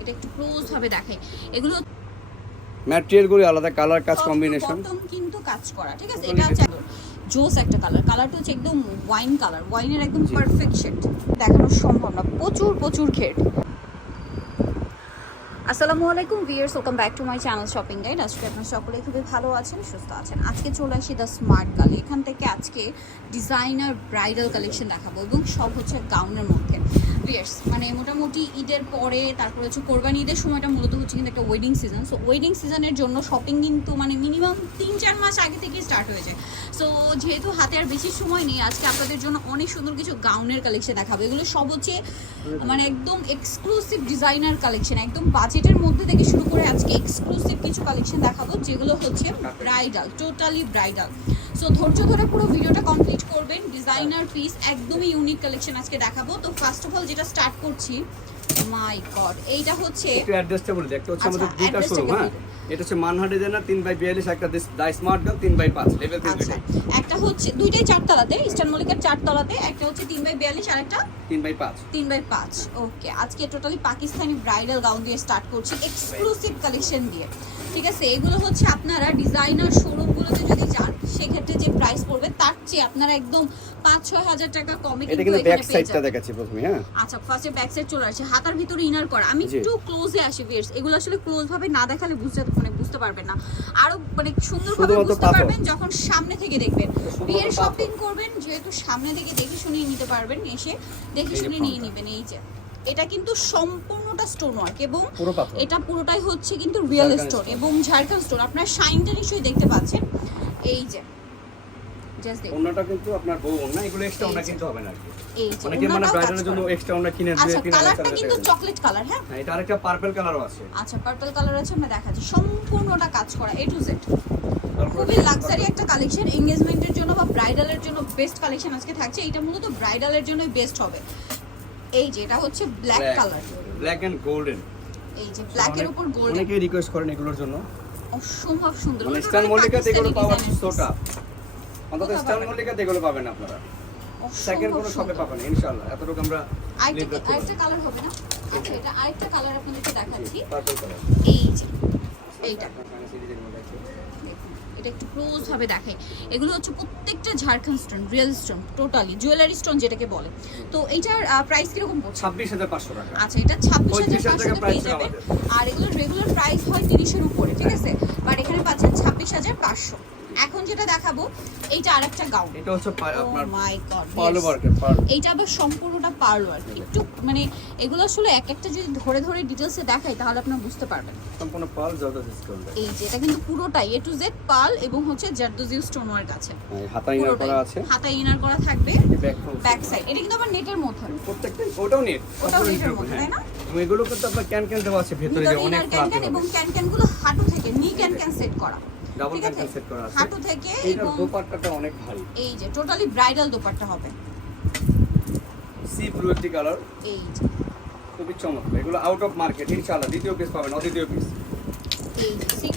এটা একটু ক্লোজ ভাবে দেখাই। এগুলো ম্যাটেরিয়ালগুলো আলাদা কালার কাজ কম্বিনেশন কিন্তু কাজ করা ঠিক আছে? এটা হচ্ছে জোস একটা কালার কালারটা হচ্ছে একদম ওয়াইন কালার ওয়াইনের একদম পারফেক্ট শেড দেখানো সম্ভব না। প্রচুর প্রচুর ঘেট আসসালামু আলাইকুম viewers welcome back to my channel shopping guide আজকে আপনারা সকলে খুবই ভালো আছেন সুস্থ আছেন। আজকে চলে আসি দ্য স্মার্ট গালি এখান থেকে আজকে ডিজাইনার ব্রাইডাল কালেকশন দেখাবো এবং সব হচ্ছে গাউনের মধ্যে। ভিয়ার্স মানে মোটামুটি ঈদের পরে, তারপরে হচ্ছে কোরবানি ঈদের সময়টা মূলত হচ্ছে কিন্তু একটা ওয়েডিং সিজন সো ওয়েডিং সিজনের জন্য শপিং কিন্তু মানে মিনিমাম তিন চার মাস আগে থেকেই স্টার্ট হয়ে যায়। সো যেহেতু হাতে আর বেশি সময় নেই, আজকে আপনাদের জন্য অনেক সুন্দর কিছু গাউনের কালেকশন দেখাবো। এগুলো সব হচ্ছে মানে একদম এক্সক্লুসিভ ডিজাইনার কালেকশন একদম বাজেটের মধ্যে থেকে শুরু করে আজকে এক্সক্লুসিভ কিছু কালেকশন দেখাবো, যেগুলো হচ্ছে ব্রাইডাল টোটালি ব্রাইডাল সো ধৈর্য ধরে পুরো ভিডিওটা কমপ্লিট করবেন। ডিজাইনার পিস একদমই ইউনিক কালেকশন আজকে দেখাবো। তো ফার্স্ট অফ অল যেটা স্টার্ট করছি। মাই গড এইটা হচ্ছে একটু অ্যাড্রেসটা বলে দিই একটা হচ্ছে আচ্ছা, আমাদের দুইটা শোরুম হ্যাঁ? এটা হচ্ছে মানহাট ডিজাইনার তিন বাই বিয়াল্লিশ একটা দা স্মার্ট গার্ল তিন বাই পাঁচ লেভেল তিন আচ্ছা একটা হচ্ছে দুইটাই চারতলাতে ইস্টার্ন মল্লিকার চারতলাতে একটা হচ্ছে তিন বাই বিয়াল্লিশ আর একটা তিন বাই পাঁচ। তিন বাই পাঁচ ওকে আজকে টোটালি পাকিস্তানি ব্রাইডাল গাউন দিয়ে স্টার্ট করছি এক্সক্লুসিভ কালেকশন দিয়ে। ঠিক আছে এগুলো হচ্ছে আপনারা ডিজাইনার শোরুমগুলোতে যদি যান সেক্ষেত্রে যে প্রাইস পড়বে তার চেয়ে আপনারা একদম পাঁচ ছয় হাজার টাকা কমে এটা কিন্তু ব্যাক সাইডটা দেখাচ্ছি প্রথমে হ্যাঁ। আচ্ছা ফার্স্টে ব্যাক সাইড চলে আসে হাতার ভিতরে ইনার করা। আমি একটু ক্লোজে আসি ভিউয়ার্স এগুলো আসলে ক্লোজ ভাবে না দেখালে বুঝতে মানে বুঝতে পারবেন না। আরও মানে সুন্দর ভাবে বুঝতে পারবেন যখন সামনে থেকে দেখবেন। বিয়ের শপিং করবেন যেহেতু সামনে থেকে দেখে শুনে নিতে পারবেন এসে দেখে শুনে নিয়ে নেবেন এই যে। এটা কিন্তু সম্পূর্ণটা স্টোন ওয়ার্ক এবং এটা পুরোটাই হচ্ছে কিন্তু রিয়েল স্টোন এবং ঝাড়খণ্ড স্টোন আপনার শাইনটা নিশ্চয়ই দেখতে পাচ্ছেন। এই যে জাস্ট দেখুন। কিন্তু আপনার বউ অন্য এগুলো এক্সট্রা এই কিনতে হবে না এই যে অনেকে মানে ব্রাইডালের জন্য এক্সট্রা অন্য কিনে আচ্ছা দিয়ে কিনে কালারটা কিন্তু চকলেট কালার হ্যাঁ? হ্যাঁ এটা আরেকটা পার্পল কালারও আছে। আচ্ছা পার্পল কালার আছে আমরা দেখাচ্ছি। সম্পূর্ণটা কাজ করা এ টু জেড খুবই লাক্সারি একটা কালেকশন এঙ্গেজমেন্টের জন্য বা ব্রাইডালের জন্য বেস্ট কালেকশন আজকে থাকছে। এটা মূলত ব্রাইডালের জন্য বেস্ট হবে। এই যে এটা হচ্ছে black colour black and golden এই যে ব্ল্যাকের উপর গোল্ডেন অনেকেই রিকোয়েস্ট করেন এগুলোর জন্য। অসম্ভব সুন্দর। মানে স্টার টোটালি মল্লিকাতে এগুলো এর সোটা অন্তত স্টার পাবেন? মল্লিকাতে এগুলো পাবেন আপনারা। সেকেন্ড কোনো শপে পাবেন ইনশাআল্লাহ। এতটুকু আমরা আরেকটা আরেকটা কালার হবে না? আচ্ছা এটা আরেকটা কালার আপনাদেরকে দেখাচ্ছি। পার্পল কালার এই যে এইটা। এটা একটু ক্লোজ ভাবে দেখাই এগুলো হচ্ছে প্রত্যেকটা Jharkhand stone real stone totally jewellery stone যেটাকে বলে। তো এইটার প্রাইস কীরকম পড়ছে? ছাব্বিশ হাজার পাঁচশো টাকা। আচ্ছা এটা ছাব্বিশ হাজার 35,000 পাঁচশো টাকা পেয়ে যাবে যাবেন। আর এগুলোর রেগুলার প্রাইস হয় তিরিশের উপরে ঠিক আছে? বাট এখানে পাচ্ছেন ছাব্বিশ হাজার পাঁচশো। এখন যেটা দেখাবো এইটা আরেকটা গাউন এটা হচ্ছে আপনার মাই গড পার্লো ওয়ার্কের পার্ল এইটা আবার সম্পূর্ণটা পার্লো আর কি। একটু মানে এগুলো আসলে এক একটা যদি ধরে ধরে ডিটেলসে দেখাই তাহলে আপনারা বুঝতে পারবেন। সম্পূর্ণ পার্ল জর্দা সিস্টেম এই যে এটা কিন্তু পুরোটাই এ টু জেড পাল এবং হচ্ছে জারদোজিউ স্টোন ওয়ার্ক আছে হাতা ইনার। করা আছে। হাতায় ইনার করা থাকবে। ব্যাক সাইড এটা কিন্তু আবার নেটের মধ্যে। প্রত্যেকটাই ওটাও নেট ওটাও নেটের মধ্যে, তাই না? এবং এগুলো কিন্তু আপনার ক্যান ক্যান দেওয়া আছে ভেতরে যে অনেক ক্যান ক্যান এবং ক্যান ক্যানগুলো হাঁটু থেকে নি ক্যান ক্যান সেট করা। ডাবল ক্যান সেট করা আছে। হাঁটু থেকে এবং দোপাট্টাটা অনেক ভারী। এই যে টোটালি ব্রাইডাল দোপাট্টা হবে। সি ব্লু একটি কালার এই যে। খুবই চমৎকার। এগুলো আউট অফ মার্কেট ইনশাআল্লাহ। দ্বিতীয় পিস পাবেন অদ্বিতীয় পিস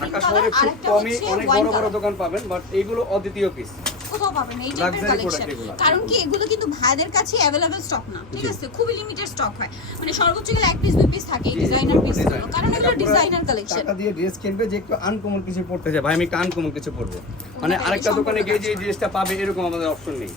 ঢাকা শহরে খুব কমই অনেক বড় বড় দোকান পাবেন বাট এইগুলো অদ্বিতীয় পিস কোথাও পাবেন এই টাইপের কালেকশন কারণ কি এগুলো কিন্তু ভাইদের কাছে অ্যাভেলেবেল স্টক না ঠিক আছে? খুবই লিমিটেড স্টক হয়। মানে সর্বোচ্চ গেলে এক পিস দুই পিস থাকে ডিজাইনার পিস কারণ এগুলো মানে ডিজাইনার কালেকশন টাকা দিয়ে ড্রেস কিনবে যে একটু আনকমন কিছু পড়তে চায়। ভাই আমি একটু আনকমন কিছু পরবো। মানে আরেকটা দোকানে গিয়ে যে ড্রেসটা পাবে এরকম আমাদের অপশন নেই।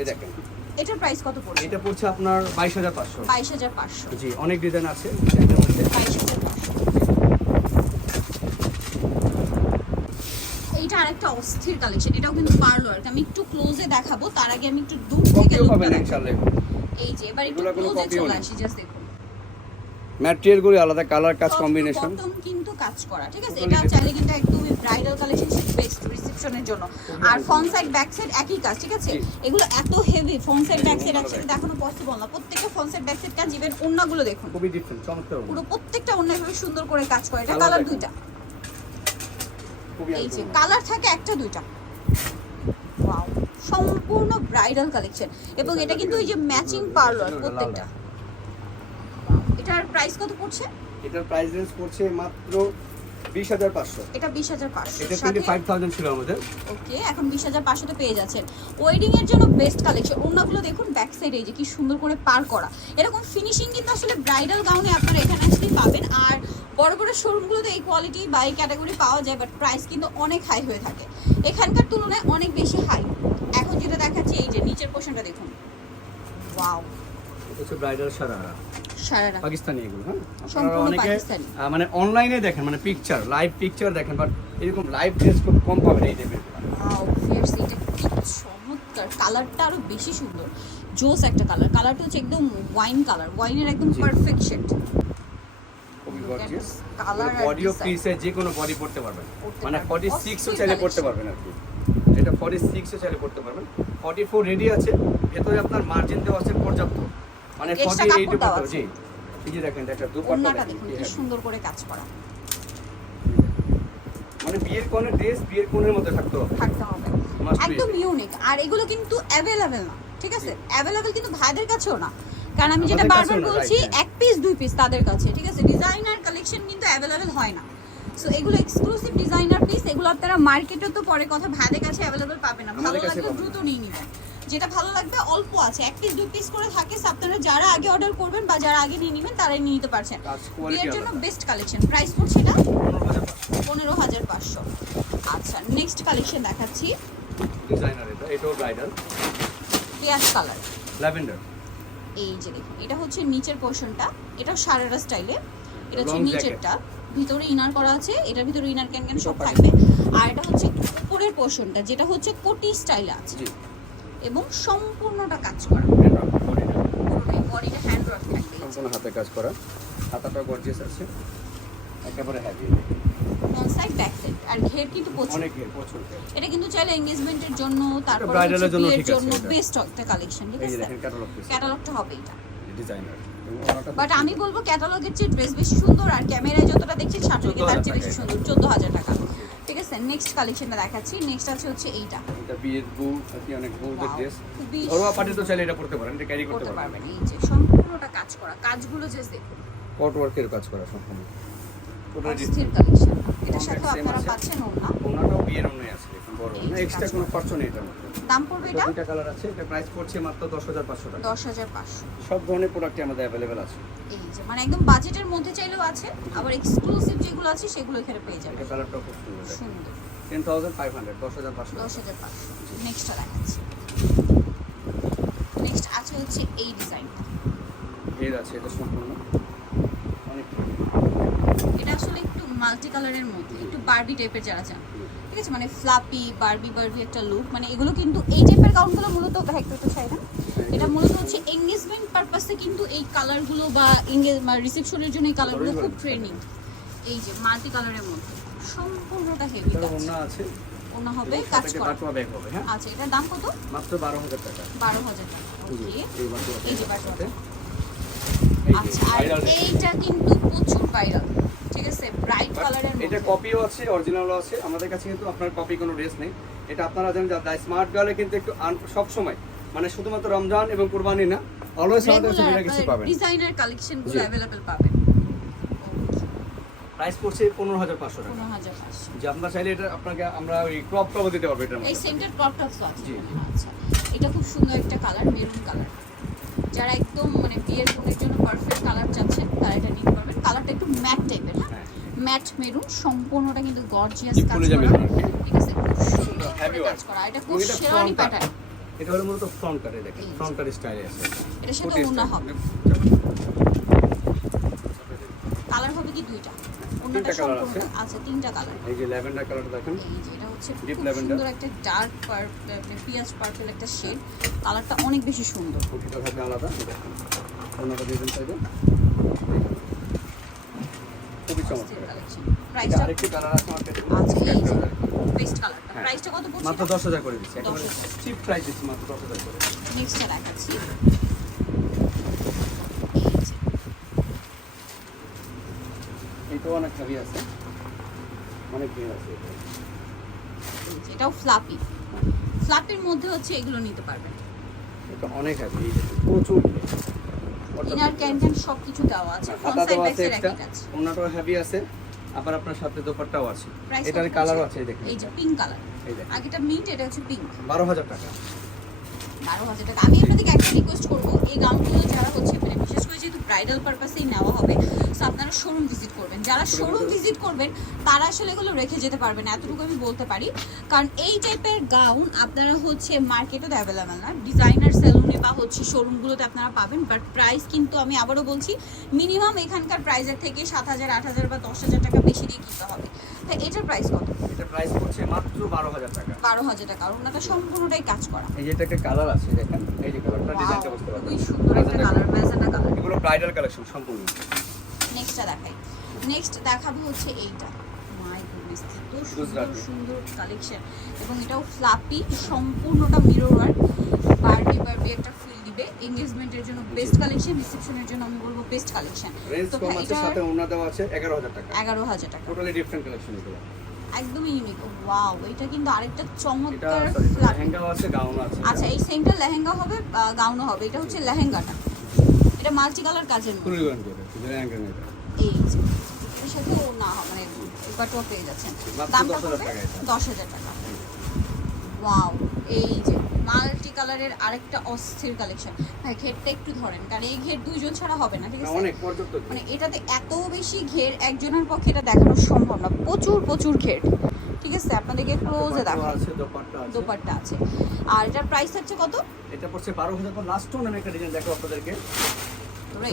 এই দেখেন। এটার প্রাইস কত পড়ছে এটা পড়ছে আপনার 22500 22500 জি অনেক ডিজাইন আছে। এটা হচ্ছে 22500 আরেকটা অস্থির কালেকশন এটাও কিন্তু পার্লো আমি একটু ক্লোজে দেখাবো তার আগে আমি একটু দূর থেকে পাবেন ইনশাআল্লাহ এই যে এবার একটু ক্লোজে চলে আসি জাস্ট দেখুন। আলাদা কালার কাজ কম্বিনেশন কিন্তু কাজ করা ঠিক আছে? এটা চাইলে কিন্তু একদমই ব্রাইডাল কালেকশন বেস্ট রিসেপশনের জন্য। আর ফ্রন্ট সাইড ব্যাক সাইড একই কাজ ঠিক আছে? এগুলো এত heavy front side back side একসাথে দেখানো পসিবল না। প্রত্যেকটা ফ্রন্ট সাইড ব্যাক সাইড কাজ ইভেন অন্যগুলো দেখুন। খুবই ডিফারেন্ট চমৎকার পুরো প্রত্যেকটা অন্য এভাবে সুন্দর করে কাজ করে। এটা কালার দুইটা। এই যে কালার থাকে একটা দুইটা। ওয়াও সম্পূর্ণ ব্রাইডাল কালেকশন এবং এটা কিন্তু ওই যে ম্যাচিং পার্লার প্রত্যেকটা। এটার প্রাইস কত পড়ছে? এটার প্রাইস রেঞ্জ পড়ছে মাত্র বিশ হাজার পাঁচশো। এটা ছিল আমাদের। ওকে এখন পেয়ে যাচ্ছেন। ওয়েডিং এর জন্য বেস্ট কালেকশন দেখুন ব্যাক সাইডে এই যে কি সুন্দর করে পার করা। এরকম ফিনিশিং কিন্তু আসলে ব্রাইডাল গাউনে আপনারা এখানে পাবেন। আর বড় বড় শোরুমগুলোতে এই কোয়ালিটি বা এই ক্যাটাগরি পাওয়া যায় বাট প্রাইস কিন্তু অনেক হাই হয়ে থাকে। এখানকার তুলনায় অনেক বেশি হাই এখন যেটা দেখাচ্ছি এই যে নিচের পোর্শনটা দেখুন। ওয়াও এটা হচ্ছে ব্রাইডাল সারারা। সারারা। পাকিস্তানি এগুলো হ্যাঁ? আপনারা অনেকে পাকিস্তানি। মানে অনলাইনে দেখেন মানে পিকচার লাইভ পিকচার দেখেন বাট এরকম লাইভ ড্রেস খুব কম পাবেন এই টাইপের চমৎকার। কালারটা আরও বেশি সুন্দর। জোস একটা কালার কালারটা হচ্ছে একদম ওয়াইন কালার ওয়াইনের একদম। Perfect shade. পিসে যে কোনো বডি পড়তে পারবেন। মানে চাইলে পড়তে পারবেন আর কি। এটা চাইলে পড়তে পারবেন। ফর্টি ফোর রেডি আছে। ভেতরে আপনার মার্জিন দেওয়া আছে পর্যাপ্ত। মানে Extra ফর্টি কাপড় এইটও দেওয়া পড়তে আছে। জি। এই যে দেখেন একটা দুপাট্টা দেখুন কি সুন্দর করে কাজ করা। মানে বিয়ের কোণে ড্রেস বিয়ের কোণের মধ্যে থাকতে হবে। থাকতে হবে। একদম ইউনিক আর এগুলো কিন্তু অ্যাভেলেবেল না ঠিক আছে? অ্যাভেলেবেল কিন্তু ভাইদের কাছেও না। কারণ আমি যেটা বারবার বলছি। এক পিস দুই পিস তাদের কাছে ঠিক আছে? ডিজাইনার কালেকশন কিন্তু অ্যাভেলেবেল হয় না। সো এগুলো এক্সক্লুসিভ ডিজাইনার পিস এগুলো আপনারা মার্কেটে তো পরে কথা ভাইদের কাছে অ্যাভেলেবেল পাবেন না। ভালো লাগলে দ্রুত নিয়ে নেবেন। যেটা ভালো লাগবে অল্প আছে। এক পিস দুই পিস করে থাকে আপনারা যারা আগে অর্ডার করবেন বা যারা আগে নিয়ে নেবেন তারাই নিয়ে নিতে পারছেন। বিয়ের জন্য বেস্ট কালেকশন প্রাইস পড়ছে না পনেরো হাজার পাঁচশো। আচ্ছা নেক্সট কালেকশন দেখাচ্ছি। ডিজাইনার এটা এটাও ব্রাইডাল পেঁয়াজ কালার ল্যাভেন্ডার এই যে দেখুন এটা হচ্ছে নিচের পোর্শনটা এটা সারারা স্টাইলে এটা হচ্ছে নিচেরটা। ভিতরে ইনার করা আছে। এটার ভিতরে ইনার ক্যান ক্যান সব থাকবে। আর এটা হচ্ছে উপরের পোর্শনটা যেটা হচ্ছে কোটি স্টাইলে আছে। এবং সম্পূর্ণটা কাজ করা। পুরোটাই বডিটা হ্যান্ড ওয়ার্ক থাকবে। সম্পূর্ণ হাতে কাজ করা। হাতাটাও গর্জিয়াস আছে। একেবারে heavy front side back side আর ঘের কিন্তু প্রচুর। অনেক ঘের, প্রচুর এটা কিন্তু চাইলে জন্য তারপর জন্য ঠিক জন্য বেস্ট একটা কালেকশন ঠিক আছে? ক্যাটালগটা হবে এটা। ডিজাইনার বাট আমি বলব ক্যাটালগের চেয়ে ড্রেস বেশি সুন্দর আর ক্যামেরায় যতটা দেখছি সামনে তার চেয়ে বেশি সুন্দর। চোদ্দ হাজার টাকা। ঠিক আছে নেক্সট কালেকশনটা দেখাচ্ছি। নেক্সট আছে হচ্ছে এইটা। এটা বিয়ের বউ সাথে অনেক বউদের ড্রেস ঘরোয়া পার্টি তো চাইলে এটা পড়তে পারেন এটা ক্যারি করতে পারবেন এই যে সম্পূর্ণটা কাজ করা। কাজগুলো যে দেখুন। কট ওয়ার্কের কাজ করা সম্পূর্ণ। ওটা কালেকশন এটা সাথে আপনারা পাচ্ছেন ওনা ওনাটাও বিয়ের ওনাই আছে। বড় এই না এক্সট্রা কোনো খরচ নেই এটার দাম পড়বে এটা? এটা কালার আছে এটা প্রাইস পড়ছে মাত্র দশ হাজার পাঁচশো টাকা। দশ হাজার পাঁচশো। সব ধরনের প্রোডাক্টই আমাদের অ্যাভেলেবেল আছে। এই যে মানে একদম বাজেটের মধ্যে চাইলেও আছে আবার এক্সক্লুসিভ যেগুলো আছে সেগুলো এখানে পেয়ে যাবেন এটা কালারটাও খুব সুন্দর সুন্দর। টেন থাউজেন্ড ফাইভ হান্ড্রেড দশ হাজার পাঁচশো দশ হাজার পাঁচশো। নেক্সটটা দেখাচ্ছি। নেক্সট আছে হচ্ছে এই ডিজাইনটা এর আছে এটা সম্পূর্ণ। অনেক এটা আসলে একটু মাল্টি কালারের মধ্যে একটু বারবি টাইপের যারা চান। ঠিক আছে মানে ফ্লাপি বারবি বারবি একটা লুক মানে এগুলো কিন্তু এই টাইপের গাউনগুলো মূলত একটু একটু চাই না এটা মূলত হচ্ছে এঙ্গেজমেন্ট পারপাসে কিন্তু এই কালারগুলো বা এঙ্গেজ রিসেপশনের জন্য এই কালারগুলো খুব ট্রেন্ডিং এই যে মাল্টি কালারের মধ্যে সম্পূর্ণটা হেভি আছে। ওনা হবে কাজ করা। হ্যাঁ? আচ্ছা এটার দাম কত? মাত্র বারো হাজার টাকা। বারো হাজার টাকা ওকে এই যে আচ্ছা এইটা কিন্তু প্রচুর ভাইরাল ঠিক আছে ব্রাইট কালারের এটা কপিও আছে অরিজিনালও আছে। আমাদের কাছে কিন্তু আপনার কপি কোনো ড্রেস নেই। এটা আপনারা জানেন যা স্মার্ট গার্লে কিন্তু একটু সব সময় মানে শুধুমাত্র রমজান এবং কুরবানি না অলওয়েজ আমাদের কাছে এটা কিছু পাবেন। ডিজাইনার কালেকশনগুলো জি। অ্যাভেলেবেল পাবেন। প্রাইস পড়ছে পনেরো হাজার পাঁচশো টাকা। পনেরো হাজার পাঁচশো। যে আপনার চাইলে এটা আপনাকে আমরা ওই ক্রপ টপও দিতে পারব এটার এই সেন্টার ক্রপ টপস আছে। জি। আচ্ছা। এটা খুব সুন্দর একটা কালার মেরুন কালার যারা একদম মানে বিয়ের বোনের জন্য পারফেক্ট কালার চাচ্ছেন তারা এটা নিতে পারবেন। কালারটা একটু ম্যাট টাইপের হ্যাঁ? ম্যাট মেরুন সম্পূর্ণটা কিন্তু গর্জিয়াস কাজ করা। ঠিক আছে? কাজ করা। এটা খুব এটা শেরানি প্যাটার্ন এটা হলো মূলত ফ্রন্ট কাটে দেখেন ফ্রন্ট কাট স্টাইলে আছে। এটার সাথে ওনা হবে। কালার হবে কি দুইটা? ওনাটা তিনটা সম্পূর্ণ আছে। তিনটা কালার এই যে ল্যাভেন্ডার কালার দেখেন এই যে এটা হচ্ছে সুন্দর একটা ডার্ক পার্পল পিয়াজ পার্পল একটা শেড কালারটা অনেক বেশি সুন্দর। কুটিটা থাকবে আলাদা ওনাটা খুবই চমৎকার। কালেকশন এটা প্রাইসটা আরেকটি কালার আছে এই যে বেস্ট কালারটা হ্যাঁ। প্রাইসটা কত পড়ছে? মাত্র দশ হাজার করে দিচ্ছি। একেবারে 10,000 চিপ প্রাইস দিচ্ছি মাত্র দশ হাজার করে। নেক্সটটা দেখাচ্ছি এই যে, এইটাও অনেক হেভি আছে। অনেক ভিড় আছে এটা। এই যে, এটাও ফ্লাপি ফ্লাপির মধ্যে হচ্ছে এগুলো নিতে পারবেন। এটা অনেক হেভি প্রচুর ইনার ক্যান ক্যান সব কিছু দেওয়া আছে ফ্রন্ট সাইড ব্যাক সাইড একটা একই কাজ ওনাটাও হেভি আছে আবার আপনার সাথে দোপাট্টাও আছে। এটার কালারও আছে? আছে এই দেখেন এই যে পিঙ্ক কালার আগেটা মিন্ট এটা হচ্ছে পিঙ্ক বারো হাজার টাকা। বারো হাজার টাকা। আমি আপনাদেরকে একটা রিকোয়েস্ট করব এই গাউনগুলো যারা হচ্ছে মানে বিশেষ করে যেহেতু ব্রাইডাল পারপাসেই নেওয়া হবে আপনারা শোরুম ভিজিট করবেন। যারা শোরুম ভিজিট করবেন তারা আসলে এগুলো রেখে যেতে পারবেন এতটুকু আমি বলতে পারি। কারণ এই টাইপের গাউন আপনারা হচ্ছে মার্কেটে অ্যাভেলেবেল না। ডিজাইনার সেলুনে বা হচ্ছে শোরুমগুলোতে আপনারা পাবেন। বাট প্রাইস কিন্তু আমি আবারও বলছি মিনিমাম এখানকার প্রাইসের থেকে সাত হাজার আট হাজার বা দশ হাজার টাকা বেশি দিয়ে কিনতে হবে। তাই এটার প্রাইস কত? প্রাইস মাত্র বারো হাজার টাকা। বারো হাজার টাকা। আর ওনাটা সম্পূর্ণটাই কাজ করা। এই যে এটা একটা কালার আছে দেখেন। এই যে কালারটা ডিজাইনটা বুঝতে পারবেন খুবই সুন্দর একটা কালার ম্যাজেন্টা কালার এগুলো ব্রাইডাল কালেকশন সম্পূর্ণ। নেক্সটটা দেখাই। নেক্সট দেখাবো হচ্ছে এইটা। মাই গুডনেস এত সুন্দর সুন্দর কালেকশন এবং এটাও ফ্লাপি সম্পূর্ণটা মিরর ওয়ার্ক বারবি বারবি একটা ফিল দিবে। এঙ্গেজমেন্টের জন্য বেস্ট কালেকশন রিসেপশনের জন্য আমি বলব বেস্ট কালেকশন তো এটা সাথে ওনা দেওয়া আছে এগারো হাজার টাকা। এগারো হাজার টাকা। টোটালি ডিফারেন্ট কালেকশন এগুলো একদমই ইউনিক ওয়াও এটা কিন্তু আরেকটা চমৎকার লেহেঙ্গাও আছে গাউন আছে। আচ্ছা এই সেমটা লেহেঙ্গা হবে গাউনও হবে। এটা হচ্ছে লেহেঙ্গাটা। এটা মাল্টি কালার কাজের মধ্যে। এই যে এর না মানে দুপাটাও পেয়ে যাচ্ছেন দামটা 10,000 হবে টাকা এটা। দশ হাজার টাকা ওয়াও এই যে মাল্টি আরেকটা অস্থির কালেকশন হ্যাঁ ঘেরটা একটু ধরেন কারণ এই ঘের দুইজন ছাড়া হবে না ঠিক আছে মানে এটাতে এত বেশি ঘের একজনের পক্ষে এটা দেখানো সম্ভব না প্রচুর প্রচুর ঘের ঠিক আছে আপনাদেরকে ক্লোজে দেখাই আছে দোপাট্টা আছে আর এটার প্রাইস হচ্ছে কত এটা পড়ছে বারো হাজার পর লাস্ট আমি একটা দেখো আপনাদেরকে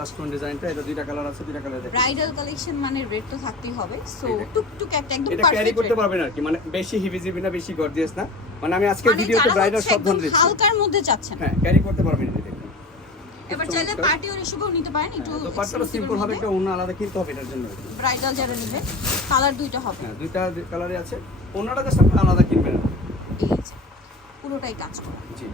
লাস্ট ওয়ান ডিজাইনটা এটা দুইটা কালার আছে দুইটা কালার দেখো। ব্রাইডাল কালেকশন মানে রেট তো থাকতেই হবে। সো টুকটুক একটা একদম এটা ক্যারি করতে পারবেন আর কি। মানে বেশি হিভি জিবি না বেশি গর্জিয়াস না। মানে আমি মানে ভিডিওতে ব্রাইডাল সব ধরনের দিচ্ছি। হালকার মধ্যে চাচ্ছেন। হ্যাঁ ক্যারি করতে পারবেন এটা এবার চাইলে পার্টি ওর এসবেও নিতে পারেন একটু দোপাট্টাটা সিম্পল হবে একটা অন্য আলাদা কিনতে হবে এটার জন্য। ব্রাইডাল যারা নেবে কালার দুইটা হবে। হ্যাঁ দুইটা কালারে আছে। অন্যটা জাস্ট আলাদা কিনবেন। এই পুরোটাই কাজ করা। জি।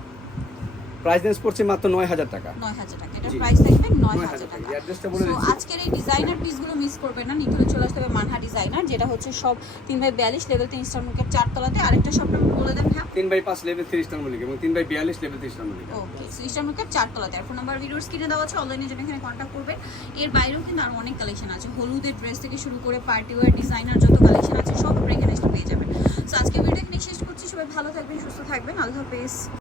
প্রাইস রেঞ্জ পড়ছে মাত্র নয় হাজার টাকা। নয় হাজার টাকা। এটার জি। প্রাইস থাকবে নয় 9,000 হাজার টাকা। অ্যাড্রেসটা বলে দিচ্ছি। আজকের এই ডিজাইনার পিসগুলো মিস করবেন না। নিতুলে চলে আসতে হবে মানহা ডিজাইনার যেটা হচ্ছে সব তিন বাই বিয়াল্লিশ লেভেল তিন স্টার মুখের চারতলাতে। আরেকটা শপ নাম্বার বলে দেন হ্যাঁ তিন বাই পাঁচ লেভেল তিরিশ টার মলিক এবং তিন বাই বিয়াল্লিশ লেভেল তিরিশ টার মলিক ওকে সিস্টার মুখের চারতলাতে। আর ফোন নাম্বার ভিডিওস কিনে দেওয়া আছে অনলাইনে জন্য এখানে কন্ট্যাক্ট করবেন। এর বাইরেও কিন্তু আরও অনেক কালেকশন আছে। হলুদের ড্রেস থেকে শুরু করে পার্টি ওয়ার ডিজাইনার যত কালেকশন আছে সব আপনারা এখানে এসে পেয়ে যাবেন। সো আজকে ভিডিও এখানে শেষ করছি। সবাই ভালো থাকবেন সুস্থ থাকবেন। আল্লাহ হাফেজ।